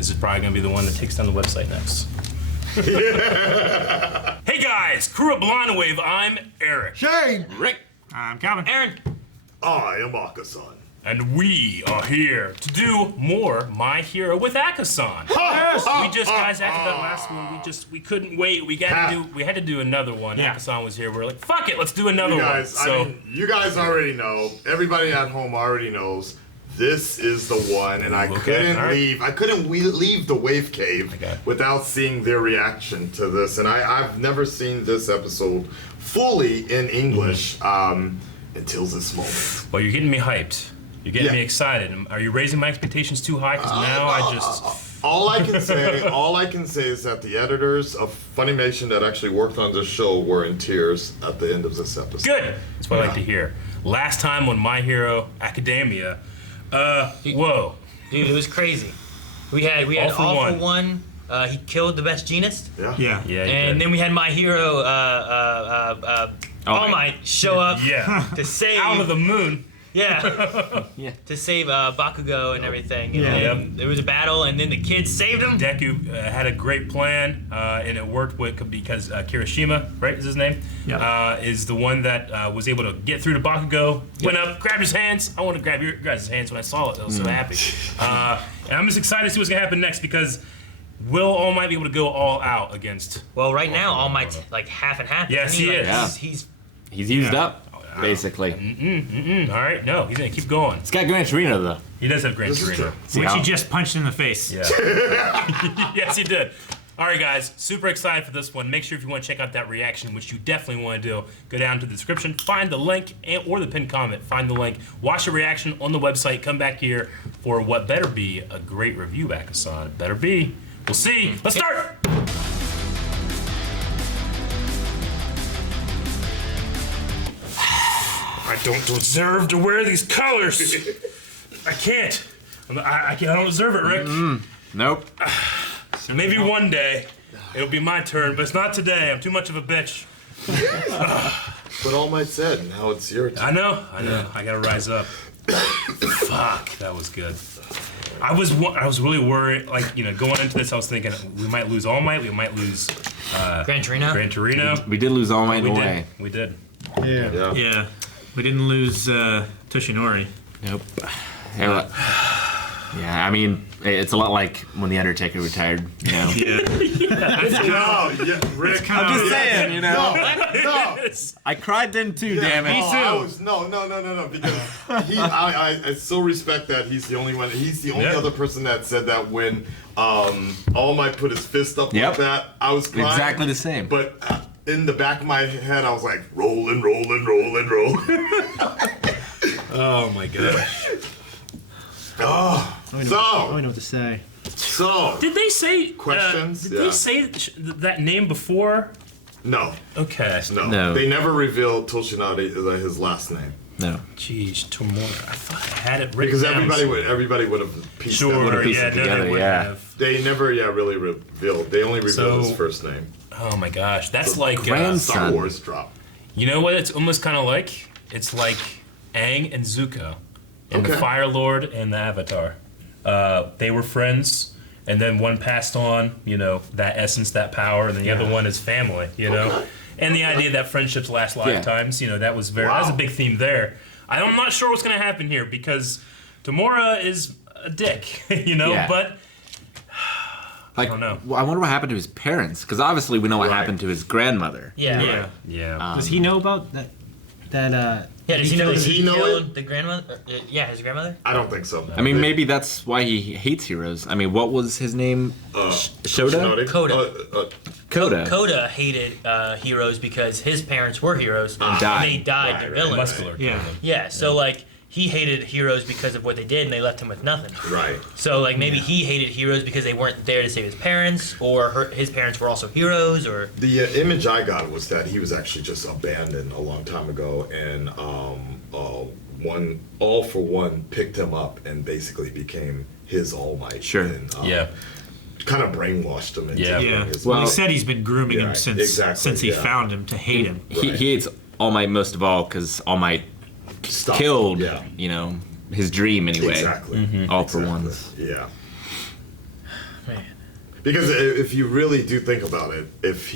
This is probably gonna be the one that takes down the website next. Hey guys, crew of Blind Wave, I'm Eric. Shane! Rick. I'm Calvin. Aaron. I am AKASAN. And we are here to do more My Hero with AKASAN. We just, guys, after that last one, we couldn't wait. We had to do another one. Yeah. AKASAN was here. We're like, fuck it, let's do another You guys, one. So, I mean, you guys already know. Everybody at home already knows. This is the one, and I couldn't leave. I couldn't leave the Wave Cave without seeing their reaction to this. And I've never seen this episode fully in English until this moment. well, you're getting me hyped. You're getting me excited. Are you raising my expectations too high? Because now I just... All I can say is that the editors of Funimation that actually worked on this show were in tears at the end of this episode. Good. That's what I like to hear. Last time on My Hero Academia, whoa. Dude, it was crazy. We had All for One. He killed the best genist. Yeah. And then we had My Hero All Might show up to save out of the moon. To save Bakugo and everything. And there was a battle, and then the kids saved him. Deku had a great plan, and it worked because Kirishima, right, is his name? Is the one that was able to get through to Bakugo, went up, grabbed his hands. I wanted to grab your guys' hands when I saw it. I was so happy. And I'm just excited to see what's going to happen next, because will All Might be able to go all out against... Well, right now, All Might's like half and half. Yes, he is. Yeah. He's used up, basically. All right, no, he's going to keep going. He's got Gran Torino, though. He does have Gran Torino. Which he just punched in the face. Yeah. Yes, he did. All right, guys, super excited for this one. Make sure if you want to check out that reaction, which you definitely want to do, go down to the description, find the link, or the pinned comment, find the link, watch the reaction on the website, come back here for what better be a great review, AKASAN. It better be. We'll see. Let's start! I don't deserve to wear these colors. I can't. I don't deserve it, Rick. Nope. Maybe one day it'll be my turn, but it's not today. I'm too much of a bitch. But All Might said, now it's your turn. I know. I gotta rise up. Fuck, that was good. I was really worried, like, going into this, I was thinking we might lose All Might, we might lose Gran Torino. We did lose All Might in a way. We did. Yeah. We didn't lose Toshinori. Nope. Yeah, I mean, it's a lot like when The Undertaker retired, Rick. I'm just saying, No. I cried then too, damn it. No, because I so respect that he's the only one. He's the only other person that said that when All Might put his fist up like that. I was crying. Exactly the same. But in the back of my head, I was like, rolling, rolling, rolling, rolling. Oh my gosh. I don't know what to say. So, did they say questions? Did they say that name before? No. Okay. No. They never revealed Toshinori as his last name. No. Jeez, Tomura. I thought I had it written Because down. everybody would have pieced it together. They never really revealed. They only revealed his first name. Oh my gosh, that's like Star Wars drop. You know what? It's almost kind of like it's like Aang and Zuko, and the Fire Lord and the Avatar. They were friends, and then one passed on, that essence, that power, and then the other one is family, And the idea that friendships last lifetimes, that was that was a big theme there. I'm not sure what's going to happen here because Tomura is a dick, but I don't know. Well, I wonder what happened to his parents, because obviously we know what happened to his grandmother. Yeah. Does he know about that? Does he know that he killed the grandmother? His grandmother? I don't think so. I mean, maybe that's why he hates heroes. I mean, what was his name? Shoda? Koda. Koda hated heroes because his parents were heroes and they died. They're villains. Muscular. Yeah. So he hated heroes because of what they did, and they left him with nothing. Right. So maybe he hated heroes because they weren't there to save his parents, or his parents were also heroes, or. The image I got was that he was actually just abandoned a long time ago, and All for One picked him up and basically became his All Might. Sure. And, kind of brainwashed him into his Well, he said he's been grooming him since he found him to hate him. He hates All Might most of all because All Might killed, his dream anyway. Exactly. All for Ones. Yeah. Because if you really do think about it, if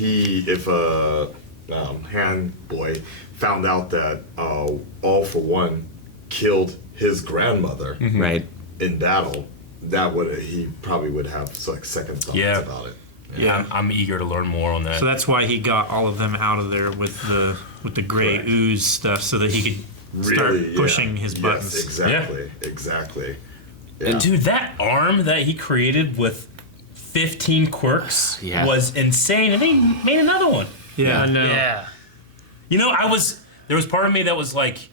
hand boy found out that All For One killed his grandmother right in battle, he probably would have like second thoughts about it. Yeah, I'm eager to learn more on that. So that's why he got all of them out of there with the gray ooze stuff, so that he could start pushing his buttons. Yes, exactly. Yeah. And dude, that arm that he created with 15 quirks was insane, and he made another one. Yeah, I know. Yeah. You know, there was part of me that was like,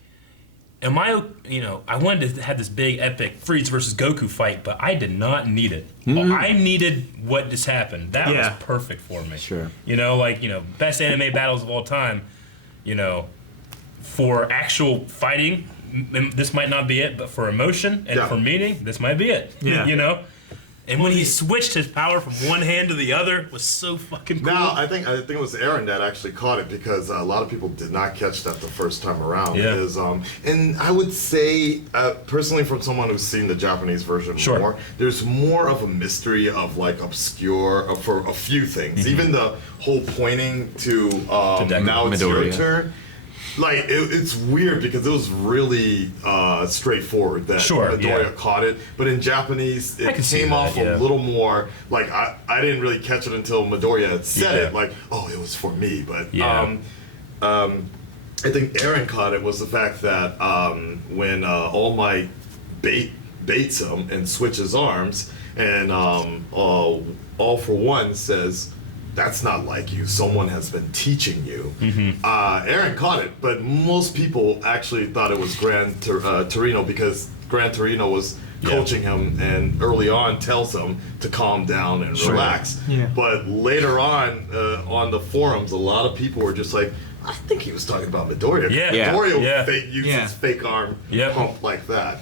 I wanted to have this big epic Frieza versus Goku fight, but I did not need it. I needed what just happened. That was perfect for me. Sure. Best anime battles of all time, for actual fighting, this might not be it, but for emotion and for meaning, this might be it. Yeah. And when he switched his power from one hand to the other, was so fucking cool. Now, I think it was Aaron that actually caught it, because a lot of people did not catch that the first time around. Yeah. And I would say, personally, from someone who's seen the Japanese version more, there's more of a mystery of like obscure for a few things. Even the whole pointing to now it's your turn. Like it's weird because it was really straightforward that Midoriya caught it, but in Japanese it came off a little more like I didn't really catch it until Midoriya had said it, like, oh, it was for me. But I think Aaron caught it was the fact that when All Might baits him and switches arms, and All For One says, "That's not like you. Someone has been teaching you." Aaron caught it, but most people actually thought it was Gran Torino, because Gran Torino was coaching him, and early on tells him to calm down and relax. But later on the forums, a lot of people were just like, I think he was talking about Midoriya. Midoriya used his fake arm pump like that.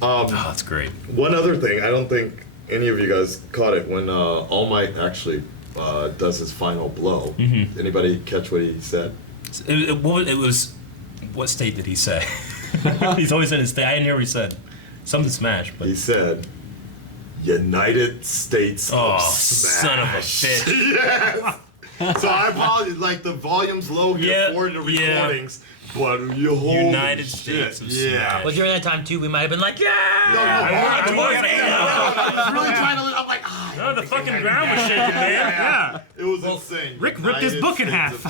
That's great. One other thing, I don't think any of you guys caught it, when All Might actually does his final blow. Anybody catch what he said? It was, what state did he say? He's always in his state. I didn't hear what he said. Something Smash, but he said, "United States of Smash." Son of a bitch. Yes. So I apologize. Like, the volume's low here for the recordings. But you hold United States of Smash. Well, during that time too, we might have been like, I was really trying to. I'm like, no, the fucking ground was shaking, man. It was insane. Rick ripped his book in half.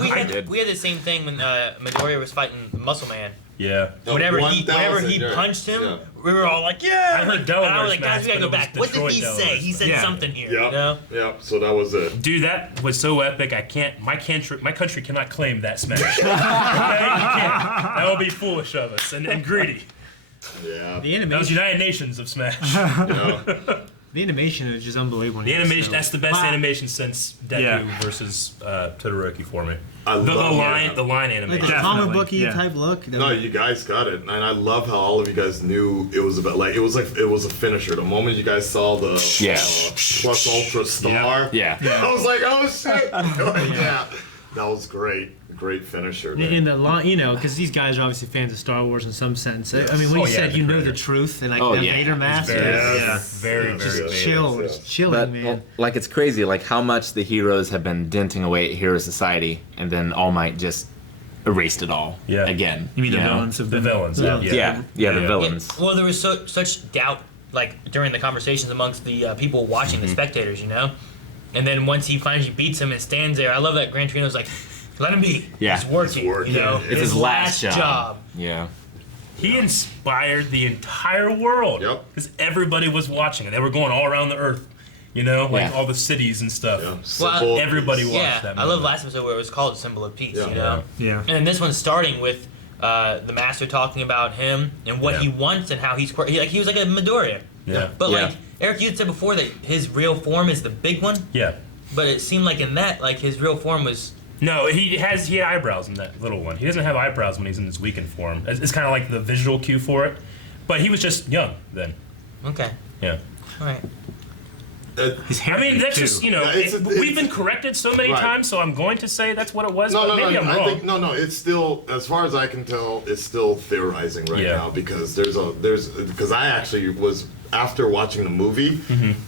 we had the same thing when Midoriya was fighting Muscle Man. Yeah. Whenever he punched him, we were all like, yeah. I heard Delaware. And I was like, guys, we gotta go back. What did he say? He said something here. Yeah. You know? Yeah. So that was it. Dude, that was so epic. My country cannot claim that Smash. Okay? You can't. That would be foolish of us and greedy. Yeah. The animation. That was United Nations of Smash. The animation is just unbelievable. The animation, that's the best animation since Deku versus Todoroki for me. I love the line animation. Like the comic booky type look. No, you guys got it, and I love how all of you guys knew it was about it was a finisher. The moment you guys saw the plus ultra star, I was like, oh shit, that was great. Great finisher. In the line, because these guys are obviously fans of Star Wars in some sense. I mean, when you said know the truth and like that Vader mask, very chilling, man. Like, it's crazy, like how much the heroes have been denting away at Hero Society, and then All Might just erased it all again. You mean the villains of the villains? The villains. Well, there was such doubt, like during the conversations amongst the people watching, the spectators, and then once he finally beats him and stands there, I love that Gran Torino's like, let him be. Yeah. He's working. It's his last job. Yeah. He inspired the entire world. Yep. Because everybody was watching it. They were going all around the earth. All the cities and stuff. Yeah. Well, everybody watched that movie. I love last episode where it was called Symbol of Peace, Yeah. And then this one's starting with the Master talking about him and what he wants and how he was like a Midoriya. Yeah. But like, Eric, you had said before that his real form is the big one. Yeah. But it seemed like in that, like, his real form was... No, he had eyebrows in that little one. He doesn't have eyebrows when he's in his weakened form. It's kind of like the visual cue for it. But he was just young then. Okay. Yeah. All right. His hair. I mean, that's too. just, we've been corrected so many times, so I'm going to say that's what it was, but maybe I'm wrong. I think, it's still, as far as I can tell, it's still theorizing right now, because because I actually was after watching the movie,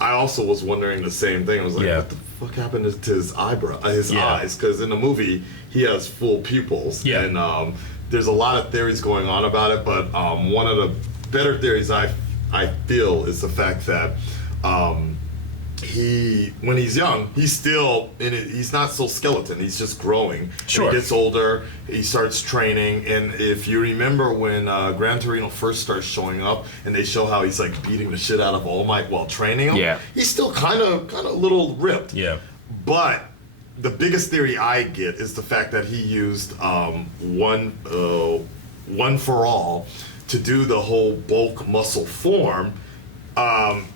I also was wondering the same thing. I was like, what the fuck happened to his eyes? Because in the movie, he has full pupils. Yeah. And there's a lot of theories going on about it, but one of the better theories I feel is the fact that when he's young, he's still he's not so skeleton, he's just growing. Sure. When he gets older, he starts training, and if you remember when Gran Torino first starts showing up and they show how he's like beating the shit out of All Might while training him, he's still kind of a little ripped. Yeah. But the biggest theory I get is the fact that he used one for all to do the whole bulk muscle form.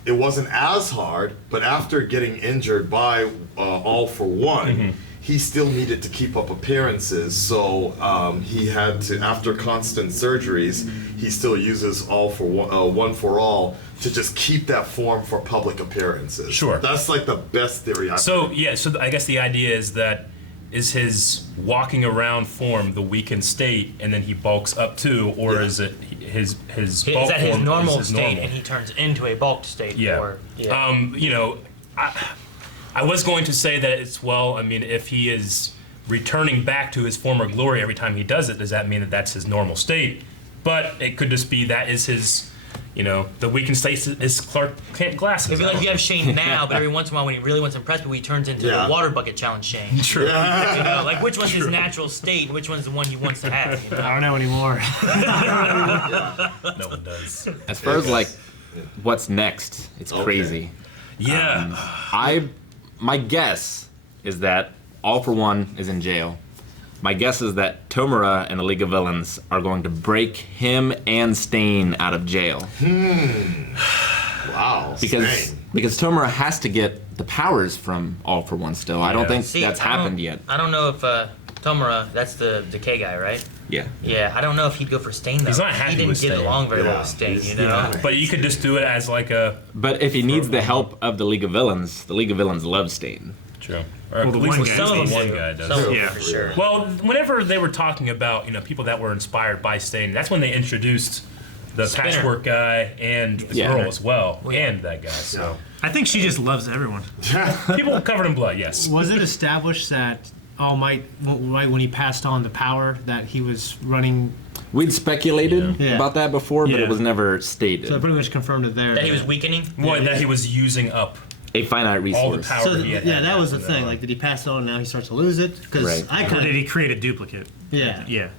It wasn't as hard, but after getting injured by All for One, he still needed to keep up appearances. So he had to, after constant surgeries, he still uses All for One for All to just keep that form for public appearances. Sure, that's like the best theory. So I guess the idea is that is his walking around form the weakened state, and then he bulks up too, or is it his bulk is that his form normal is state, normal? and he turns into a bulked state? Yeah. I was going to say that if he is returning back to his former glory every time he does it, does that mean that that's his normal state? But it could just be that is his. The weakened state is Clark Kent glasses. It'd be like you have Shane now, but every once in a while when he really wants to impress people, he turns into the water bucket challenge Shane. True. Yeah. Like which one's his natural state and which one's the one he wants to have? I don't know anymore. No one does. As far as like what's next, it's crazy. Yeah. My guess is that All for One is in jail. My guess is that Tomura and the League of Villains are going to break him and Stain out of jail. Wow. Because Tomura has to get the powers from All for One still. I don't think that's happened yet. I don't know if Tomura, that's the decay guy, right? Yeah. Yeah, I don't know if he'd go for Stain though. He's not happy He didn't with get Stain. along very well with Stain, But you could just do it as like a. But if he needs the help of the League of Villains love Stain. True. Or well, the one guy. Some of them one guy does. Some for sure. Well, whenever they were talking about people that were inspired by Stain, that's when they introduced the Spinner. Patchwork guy and the girl as well, and that guy. So I think she just loves everyone. people covered in blood. Yes. Was it established that All Might, right when he passed on the power, that he was running? We'd speculated about that before, but it was never stated. So I pretty much confirmed it there. That he was weakening? Well, that he was using up a finite resource. all the power So that he had. that was the thing. Like, did he pass it on and now he starts to lose it? Because Or did he create a duplicate? Yeah. Yeah.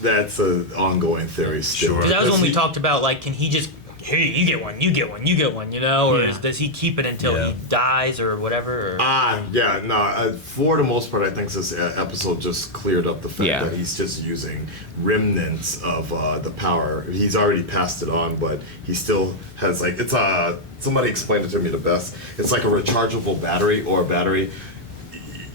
That's an ongoing theory still. Sure. That was when we talked about, like, can he just, hey, you get one, you get one, you get one, or does he keep it until he dies or whatever? For the most part, I think this episode just cleared up the fact that he's just using remnants of the power. He's already passed it on, but he still has, like, it's somebody explained it to me the best. It's like a rechargeable battery or a battery.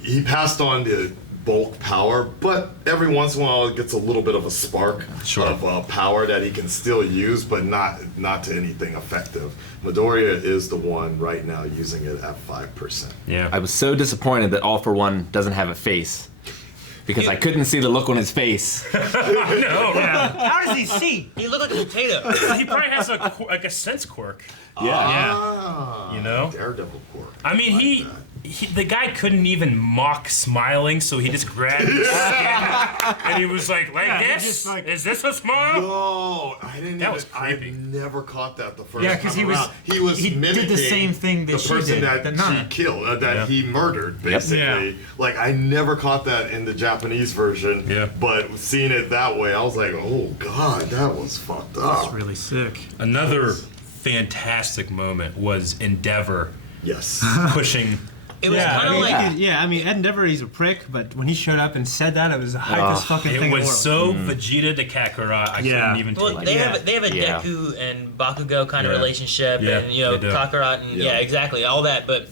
He passed on the bulk power, but every once in a while it gets a little bit of a spark of power that he can still use, but not to anything effective. Midoriya is the one right now using it at 5%. Yeah. I was so disappointed that All for One doesn't have a face. Because I couldn't see the look on his face. No. Yeah. How does he see? He looked like a potato. He probably has a sense quirk. Yeah. Daredevil quirk. I mean, the guy couldn't even mock smiling, so he just grabbed his skin and he was like this? Is this a smile? No, I didn't. That was creepy. I never caught that the first time. Yeah, because he mimicking did the same thing that the she person did. that she killed, that he murdered, basically. Yeah. Like, I never caught that in the Japanese version. Yeah. But seeing it that way, I was like, oh god, that was fucked up. That's really sick. Another fantastic moment was Endeavor pushing. It was kind of like... I mean, Endeavor, he's a prick, but when he showed up and said that, it was the hypest fucking thing in the world. It was so Vegeta to Kakarot, I couldn't even take it. They have a Deku and Bakugo kind of relationship, and Kakarot, and exactly, all that, but...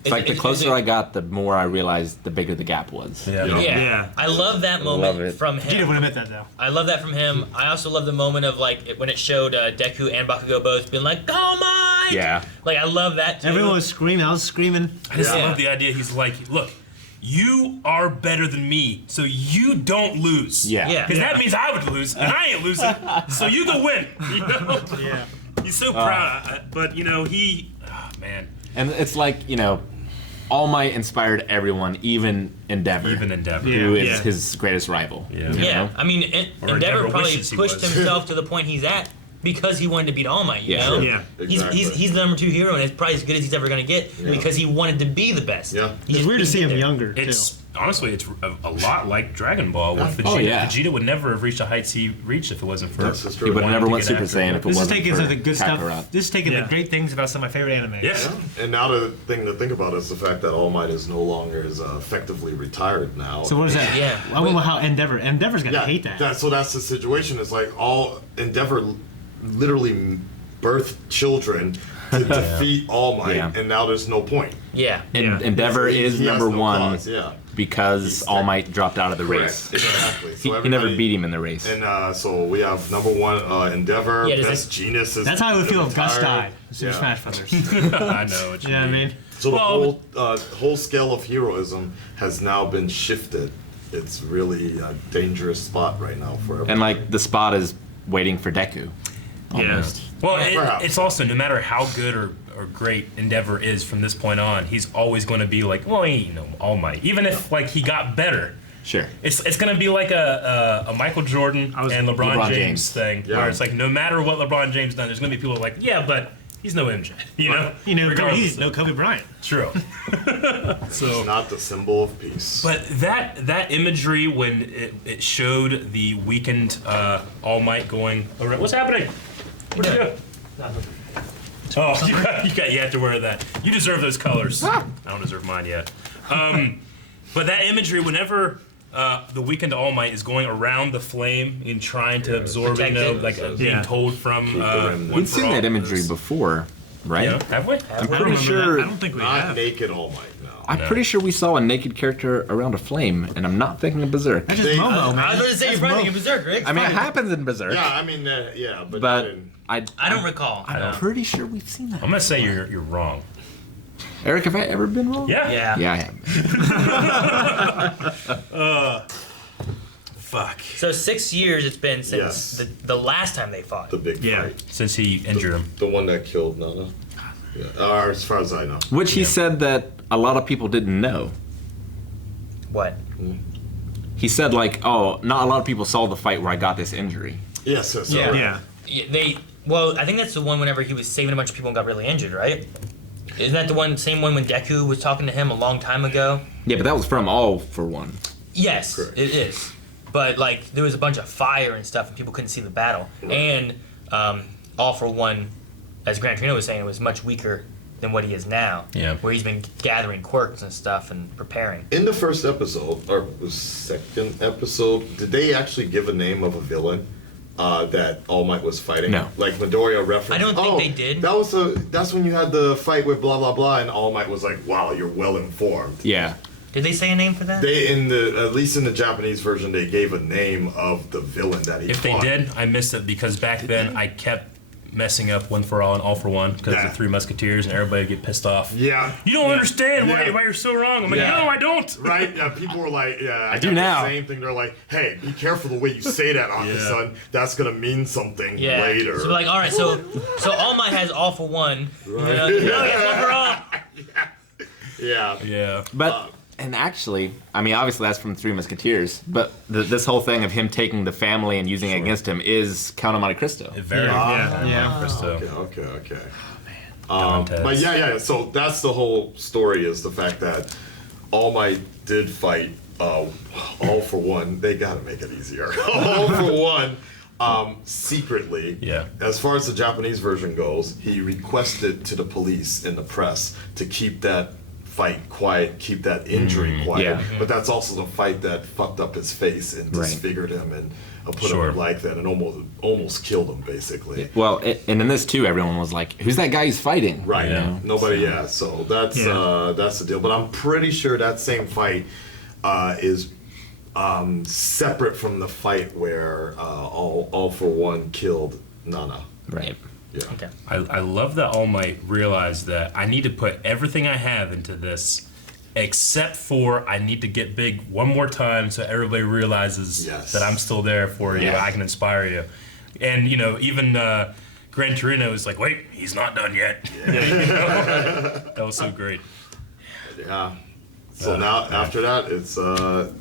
It's like the closer I got, the more I realized the bigger the gap was. Yeah. I love that moment from him. Vegeta would admit that, though. I love that from him. I also love the moment of, like, when it showed Deku and Bakugo both being like, "Go, Mike!" Yeah. Like, I love that, too. Everyone was screaming. I was screaming. I just love the idea. He's like, look, you are better than me, so you don't lose. Yeah. Because that means I would lose, and I ain't losing, so you can win. You know? Yeah. He's so proud, but he, man. And it's like All Might inspired everyone, even Endeavor. Who is his greatest rival. Yeah. I mean, Endeavor probably pushed himself to the point he's at because he wanted to beat All Might, you know? Yeah. Exactly. He's the number 2 hero, and it's probably as good as he's ever going to get because he wanted to be the best. Yeah. It's weird to see him younger, Honestly, it's a lot like Dragon Ball with Vegeta. Oh, yeah. Vegeta would never have reached the heights he reached if it wasn't for. He would have never went Super Saiyan if it This is wasn't taking for some of the good stuff. Kakarot. This is taking the great things about some of my favorite anime. Yes. And now the thing to think about is the fact that All Might is no longer effectively retired now. So what is that? Yeah. I don't know how Endeavor's gonna hate that. So that's the situation. It's like Endeavor literally birthed children to defeat All Might, and now there's no point. Yeah. Endeavor is He has number no 1 cause, because All Might dropped out of the race. Exactly. So He never beat him in the race. And so we have number 1 Endeavor. Yeah, Best Genius is. That's how I would feel if Gus retired. died in Super Smash Brothers. I know what you You know what I mean. mean? So the whole scale of heroism has now been shifted. It's really a dangerous spot right now for everyone. And like the spot is waiting for Deku. Almost. Well, Perhaps. it's also no matter how good or great Endeavor is from this point on, he's always going to be like, well, he ain't no All Might. Even if like he got better, Sure. it's going to be like a Michael Jordan and LeBron James thing, where it's like no matter what LeBron James done, there's going to be people like, yeah, but he's no MJ, He's no Kobe Bryant. True. So it's not the symbol of peace. But that imagery when it showed the weakened All Might going around, what's happening? What are you doing? Oh, you have to wear that. You deserve those colors. I don't deserve mine yet. But that imagery, whenever the weakened All Might is going around the flame and trying to absorb it, being told from. We've seen that imagery before, right? Yeah, have we? I'm pretty sure. I don't think we Not have. naked All Might. No. I'm pretty sure we saw a naked character around a flame, and I'm not thinking of Berserk. That's just Momo, man. I was going to say you're probably thinking Berserk, Rick. I mean, it happens in Berserk. Yeah, I mean, but But I don't recall. I'm pretty sure we've seen that. I'm gonna say you're wrong. Eric, have I ever been wrong? Yeah. Yeah, I have. Fuck. So 6 years it's been since the last time they fought. the big fight. Since he injured him. The one that killed Nana. Yeah. Or as far as I know. Which he said that a lot of people didn't know. What? He said like, oh, not a lot of people saw the fight where I got this injury. Yes. Yeah. Well, I think that's the one whenever he was saving a bunch of people and got really injured, right? Isn't that the same one when Deku was talking to him a long time ago? Yeah, but that was from All for One. Yes, Correct. it is. But like there was a bunch of fire and stuff, and people couldn't see the battle. Right. And All for One, as Gran Torino was saying, was much weaker than what he is now. Yeah. Where he's been gathering quirks and stuff and preparing. In the first episode, or the second episode, did they actually give a name of a villain that All Might was fighting? No. Like Midoriya referenced. I don't think they did. That's when you had the fight with blah blah blah, and All Might was like, "Wow, you're well informed." Yeah. Did they say a name for that? They at least in the Japanese version, they gave a name of the villain that he If fought. they did, I missed it because back then I kept messing up One for All and All for One because the Three Musketeers and everybody would get pissed off. Yeah. You don't understand Yeah. why you're so wrong. I'm like, Yeah. no, I don't. Right? Yeah, people were like, I do got the now. Same thing. They're like, hey, be careful the way you say that, AKASAN. That's gonna mean something later. So like, all right, so All Might has All for One. Right. You know, he has One for All. Yeah. Yeah. But and actually, I mean, obviously that's from Three Musketeers. But this whole thing of him taking the family and using it against him is Count of Monte Cristo. Very. Yeah. Cristo. Okay. Dantes. But yeah. So that's the whole story, is the fact that All Might did fight All for One. They gotta make it easier. All for One. Secretly, as far as the Japanese version goes, he requested to the police and the press to keep that fight quiet, keep that injury quiet. But that's also the fight that fucked up his face and disfigured him and put him like that and almost killed him, basically. Well, and in this too, everyone was like, "Who's that guy he's fighting?" Right. Yeah. Nobody. Yeah. So that's the deal. But I'm pretty sure that same fight is separate from the fight where All for One killed Nana. Right. Yeah. Okay. I love that All Might realized that I need to put everything I have into this, except for I need to get big one more time so everybody realizes that I'm still there for you. I can inspire you. And, even Gran Torino is like, wait, he's not done yet. That was so great. Yeah. So now after that, it's an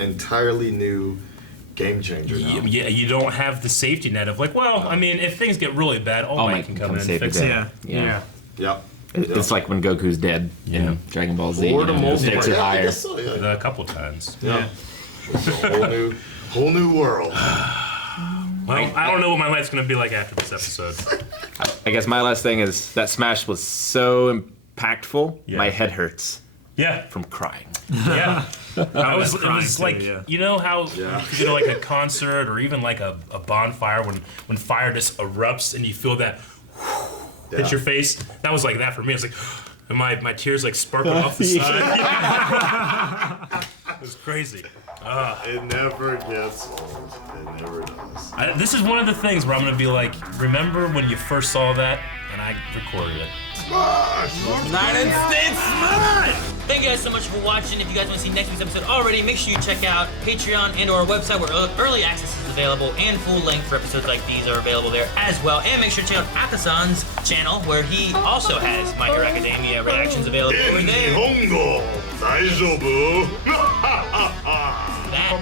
entirely new game changer now. Yeah, you don't have the safety net of like, well, I mean, if things get really bad, All Might can come in and save fix the it. day. Yeah. Yep. It's like when Goku's dead in Dragon Ball Z. Or the stakes are I higher. guess so, yeah. A couple times. Yeah. It's a whole new world. Well, I don't know what my life's gonna be like after this episode. I guess my last thing is that Smash was so impactful, Yeah. my head hurts Yeah, from crying. yeah. It was crying like, too, yeah. you know how Yeah. you go to like a concert or even like a bonfire when fire just erupts and you feel that hit your face? That was like that for me. I was like, and my tears like sparkled off the side. It was crazy. It never gets old. It never does. This is one of the things where I'm gonna be like, remember when you first saw that? And I recorded it. United States Smash! Thank you guys so much for watching. If you guys want to see next week's episode already, make sure you check out Patreon and or our website where early access is available and full length for episodes like these are available there as well. And make sure to check out AKASAN's channel where he also has My Hero Academia reactions available over there. Nihongo, 大丈夫? That